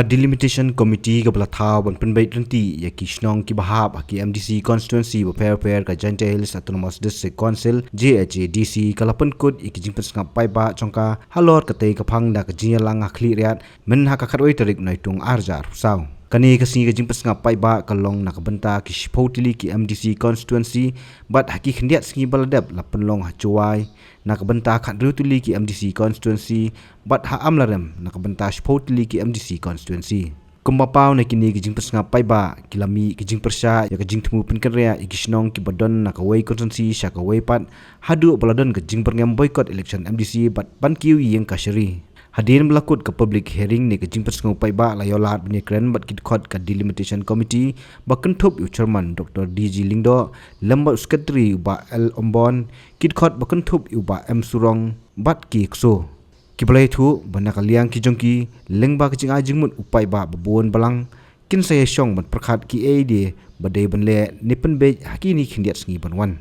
Delimitation Committee ka Balathau ban Pynbeit Ryntih ya ki Shillong ki bahab ki MDC Constituency bo pair ka Ryntih Autonomous District Council JHADC kalapan kut iki Jingpyrshah Pynbeit chongka halor ka tei ka phang da ka jinyalang akhli riat men ha ka khatoi tarik naitung arjar sau kani kasi ka Jingpyrshah Pynbeit kalong nakabenta ki shipotili ki MDC Constituency bat haki khndiat sngi baladep lapan long hachuai nakabenta khatrutuli ki MDC Constituency bat ha amlarem nakabenta shipotili ki MDC Constituency kumbapau na kini ki Jingpyrshah Pynbeit kilami ki Jingpyrshah ya ka jingtmu pinkerya iki Shillong ki badon nakawai constituency syakawai pat hadu baladon ka jingperngam boycott election MDC bat pankiu yang kasyari hadir melakut ke public hearing ni ke Jingpyrshah Pynbeit layolat benikren bat kidkhot ke Delimitation Committee bakentup yu chairman Dr. DG Lingdo lembat sekretari ba L Ombon kidkhot bakentup yu ba M Surong bat ki kso kibalai thu banakaliang ki jongki lengba ke jinga jingmut upai ba babon balang kin saya syong bat perkhat ki aid badai banle ni Pynbeit hakini khindiat sngi banwan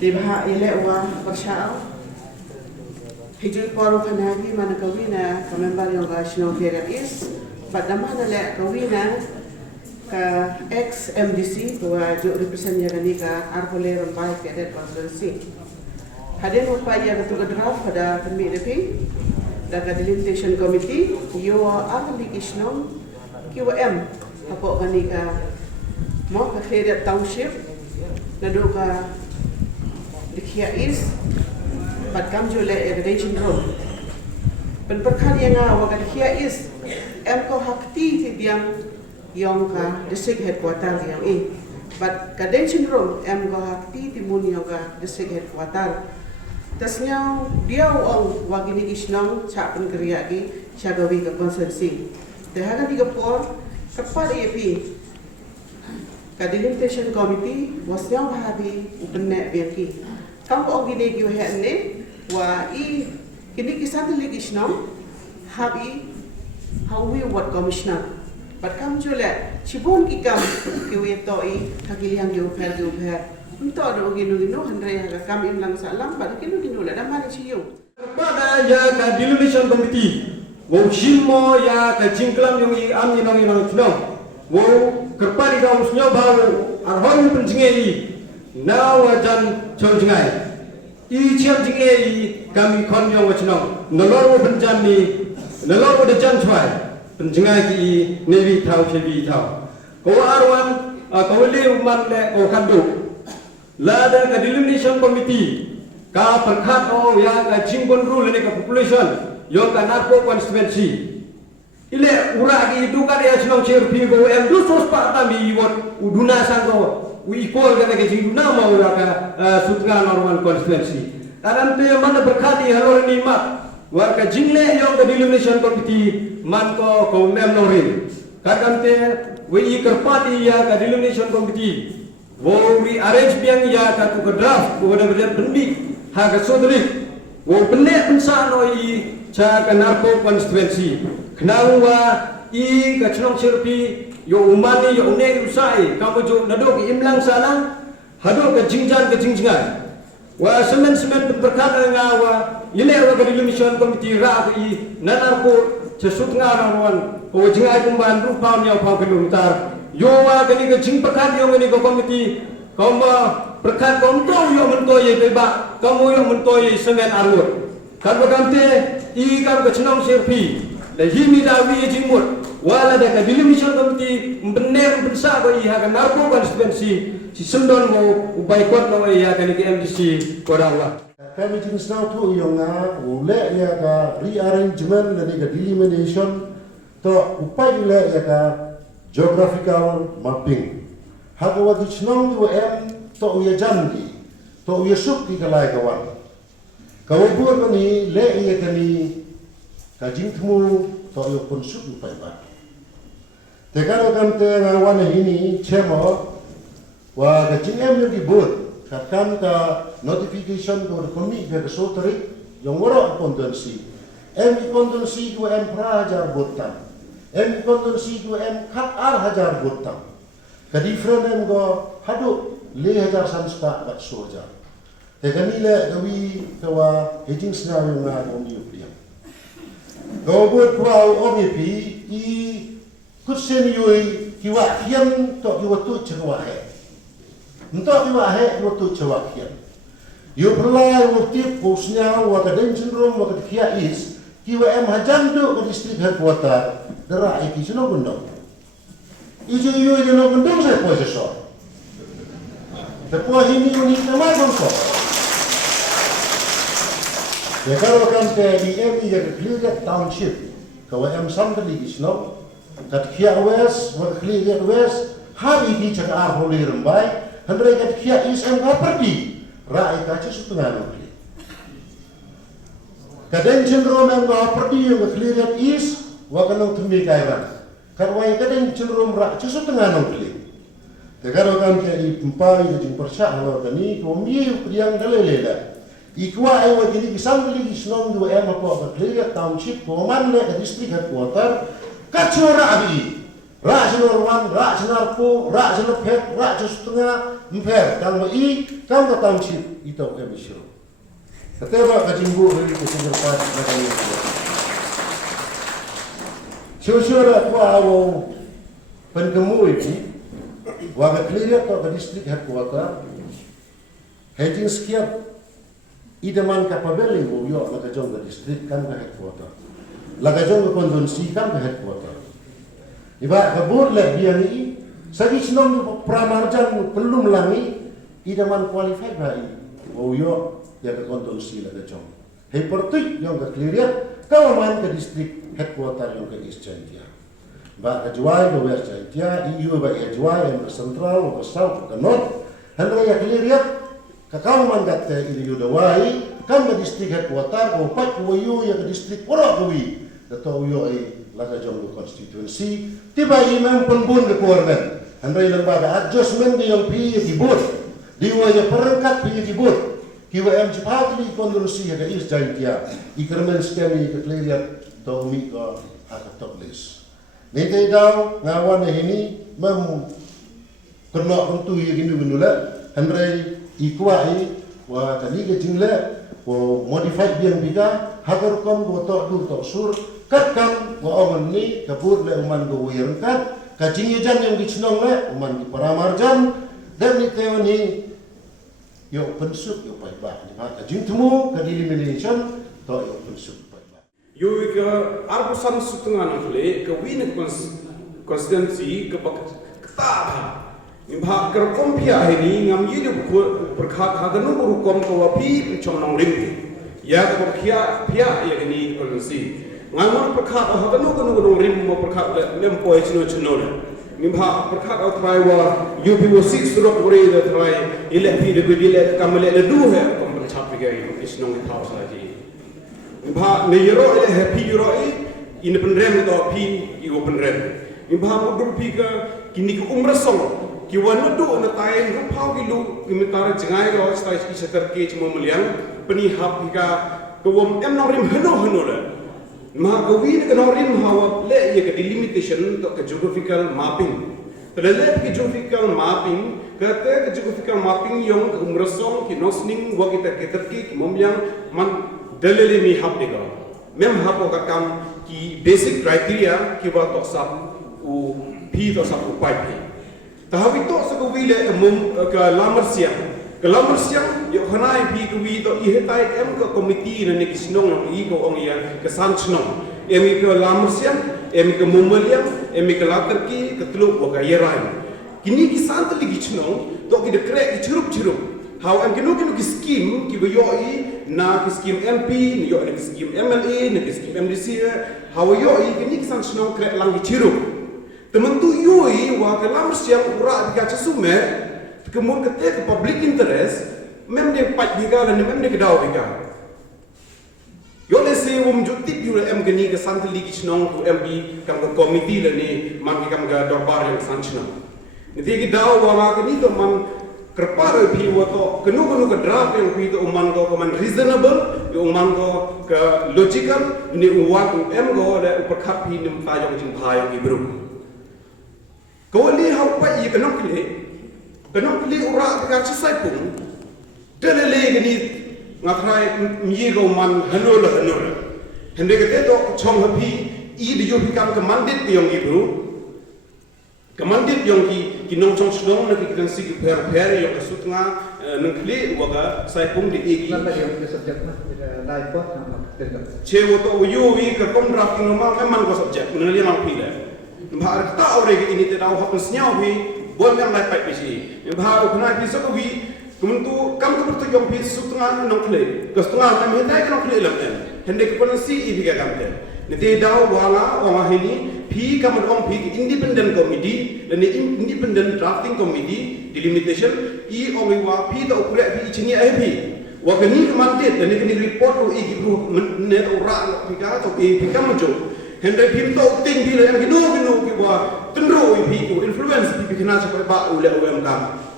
di bah ile wa bersyao hijau paru kanagi mana kawina ka member yang ka Shillong Mail is pada mana le kawina ka ex MDC tua jo represent ya gani ka arpole rambai cadet Constituency hadir upaya ka tuga draft pada Pynbeit da ka Delimitation Committee yo ahli Shillong Kyrwoh apo gani ka mo ka Kyrwoh township nado ka dikhia is but kam jule evidential room penperkhan yang wakat kia is ko hakti ti diam yang ka district headquarter yang but evidential room ko hakti ti mun yang ka district headquarter tasnya dia ong wagini Shillong cha penkeriya ki syagawi ka Constituency dehaga tiga por kapal ep ka Delimitation Committee wasnya habi upenne biaki kam ong gini ki henne wa kini kisah lagi Shillong habi hawi wat commissioner but kam jole chibon ki kam kiwe toi kagiliang yo per untuk ada ginu handre kam imlang salam but ginu la damane chiyo pada ya ka Delimitation Committee wo shimo ya ka jingklam yung am yinong Shillong wo kerpadi ka musnyo bawo arhon penjingei na wajan chonjingai i chiam jinge kami konyong wachno nolor wo benjami nolor wo dejan chwai penjingai ki nevi thau chevi thau ko arwan ko le uman le ko kandu la da ka Delimitation Committee ka perkhat o ya ka jingbon rule ne ka population yo ka narko constituency ile ura ki du ka ya Shillong cherpi go em du sos pa ta mi wot uduna sango we equal ka ke jinguna mau ka sutga normal constituency taran te mana berkhati halor ni mat war ka jingle yang ka Delimitation Committee man ko mem norin kadam te we kerpati ya ka Delimitation Committee wo we arrange biang ya ka tu draft wo da bendi ha ka sodri wo benne pensa no i cha ka narko constituency knangwa i ka Shillong cherpi yo umani yo ne usai kamu jo nado ki imlang salang hado ka jingjan ka jingjingan wa semen berkata ngawa ile wa ka Delimitation Committee ra ki nanarko sesut ngaran o jingai kumban rupaun ya pa kilometer yo wa ka ni ka jingpakan yo ni ka committee koma berkat komto yo mentoye beba kamu yo mentoye semen arut kan bagamte i kan ka Shillong cherpi la himi dawi jingmut wala da ka Delimitation Committee bener bensa ko iha ka narko constituency si sundon mo ubaikot no iha ka ni MDC kodawa kami jenis tu yang ule ya ka rearrangement dari ka delimitation to upai ule ya ka geographical mapping hagawa di Shillong to uya jamdi to uya sukti kalai kawan kawabur ni le ya ka ni ka jingtmu to uya konsut upai ba tekano kamte ngawan ini chemo wa gajing yung gibut kakam ka notification ko komi ga sotri yung waro constituency constituency ko praja botam constituency ko khat hajar botam ka different go hadu 1000 sansta kat soja tekanile gawi kawa hijing scenario nga on you Kau buat kuau orang ipi, kusen yui kiwa kian tok kiwa tu cerwa he. Entok kiwa he kiwa tu cerwa kian. Yu pelai wutip kusnya wakaden cenderung wakat kia is kiwa hajan tu ke distrik headquarter derak iki seno bendong. Ijo yu seno bendong saya puas esok. Tepuah ini unik nama bangsa. Ya kalau kan ke DM yang clear township, kalau sampai di sini, kat kia west, clear west, hari ini cakap boleh rembai, hendak kat kia east pergi, rakyat kaca setengah nukli. Kadang cenderung pergi yang clear east, wakanong tumi kairan, karwai kadang cenderung rakyat setengah nukli. Kalau kan ke Pynbeit Jingpyrshah kalau tadi kami yang dalilnya. Ikwa ewa kini kisang lagi senang dua apa clear township koman le ke distrik headquarter kacora abi. Rak senar wan, rak senar po, rak senar pet, rak setengah emper. Kalau kam ke township itu kami suruh. Ketemu kacimbu dari kesinggir pas macam ini. Syur-syur aku awal penkemu ini. Waga clear to ke distrik headquarter hedging sekian idaman kapabeli wo yo laga jong ke distrik kan ke headquarter laga jong ke konstituency kan ke headquarter iba kabur le dia ni sagi senong pramarjan belum langi idaman qualified bai wo yo ya ke konstituency laga jong he pertik yang ke clear kawaman ke distrik headquarter yang ke East Atiar. Ba kejuai ke West Atiar, EU ba kejuai yang ke Central, ke South, ke North. Hendak ya keliriat, kakau mandat ke EU dawai, kan ke distrik headquarter, ke upat ke EU yang ke distrik Kyrwoh kewi. Ketua EU laga jom ke Constituency, tiba imam penbun ke keluarga. Hendak yang lembaga adjustment yang pi dibut, diwa yang perangkat pi dibut. Kiwa cepat di konstitusi yang ke East Atiar, ikermen skemi ke keliriat, tau mi ke akatok list. Nanti daw ngawan ini kena tentu yang ini benulah hendak ikuai wa tadi ke jingle wa modified biang biga hagar kom go tok dur tok sur kat kam wa oman ni kabur le uman go wirkat kacing jan yang dicenong le uman di paramarjan dan ni teoni yo pensuk yo pai ba ni ba kajing temu ke delimitation to yo pensuk. Yui ke arbusan setengah nafle ke win constituency ke ketat. Imha ker kompia ini ngam yidi berkhak haganu berukom ke wapi pencong nong rim. Ya ke pia ya ini constituency. Ngam berkhak haganu nong rim mo berkhak lempoi cino. Imha berkhak au try wa UPO 6 surok beri da try ilek pi de gudile kamale le du hai kom pencap gai isnong thau saji. Imba neyero ile happy yero in penrem to pi i open rem imba mudur pi ka kini ku umrasong ki wanu do na tayen ru phau ki lu kimitara jangai ro stai ki setar ke chmo muliang pani hap ka kawom em no rim hano la ma ka wi ka no rim hawa le ye ka delimitation to ka geographical mapping terlele ki geographical mapping ka te ka geographical mapping yong umrasong ki nosning wa kita ketar ki muliang man dalil ini hap dega mem hap ka kam ki basic criteria ki wa to sab u phi to sab u pai phi tahawi to sa ko wi le mum ka lamar siang yo hanai phi ko wi to i hetai em ka committee na ni kisnong i ko ong ya ka san chnong em ka lamar siang em ka mumaliam em ka latar ki ka tlu wa ka yerai kini ki san tli ki chnong to ki de krek ki churup how am kinu ki scheme ki yo i na ki scheme MP ni yo ki scheme MLA ni ki scheme MDC how yo i kini ki san snow krek lang ki chiru temen tu yo i wa ke lam siang ura di ka sume kemur ke te public interest mem de pat biga dan mem de kedau biga yo le se um jutip yo em gani ke san tli ki snow tu MP kam ko committee le ni man ki kam ga dorbar yang san snow ni ki dau wa ma ni to man kerpar pi wato kenu ke draft yang pi to uman go man reasonable yo uman go ke logical ni uwan em go le perkhat pi nim ta yong jing phai ki bru ko li hau pa i kenok li ura ka chisai pung delele ni ngathrai mi go man hanol Henry kata tu chong happy di yo hikam ke mandate yang ibu ke mandate yang ki nong chong Shillong nak kita sih per yang kesutnya nengkli waga saya pun di egi cewa tu yo ke drafting normal memang ko subjek mengenali lang pila bahar kita orang ini tidak tahu senyau buat yang lain baik bisi bahar kena bisa kemudian kamu tu yang pi sutengah nengkli ke setengah kami hendak nengkli lampen hendak kepada si ibu kami nanti dah wala orang ini pi kamu orang pi independent committee dan independent drafting committee delimitation orang wa pi tak ukuran pi cini pi wakini kemantit dan ini report tu ibu net orang pi kah atau pi kamu jo hendak pi tak ting pi yang gino kiwa tendro pi influence pi kena sampai ba oleh kamu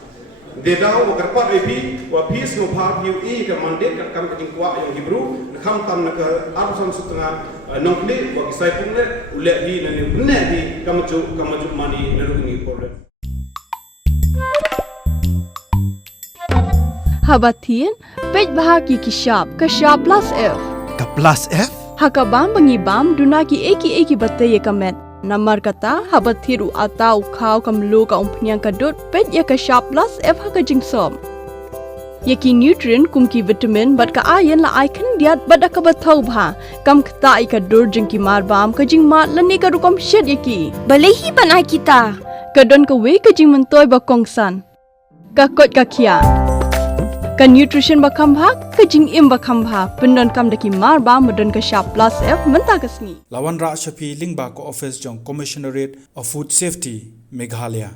dia tahu wakar part IP wapi semua part UI ke mandate kat kam keting kuat yang diburu nakam tam nak arusan setengah nongkli waki saya pun le ulek di nani benar di kamu mani nalu ini problem. Haba thin pej bahagi ki sharp plus F Ka plus F? hakabam bangibam duna ki eki batai kamet Namar kata habat thiru atau kau kamlu ka umpnyang kadut pet ya ka sharp plus F ha ka jingsom. Yaki nutrient kum ki vitamin bat ka iron la icon diat bat ka bathau bha kam kta I ka dur jing ki mar bam ka jing mat lani ka rukom shed yaki. Balehi banai kita. Ka don ka we ka jing mentoy ba kongsan. Ka kot ka kia. Ka nutrition ba kam bha ka jing im ba kam bha pendon kam daki mar bam madon ka sharp plus F menta ka sngi. Lawan Ra Shafi Lingba ko office jong Commissionerate of Food Safety Meghalaya.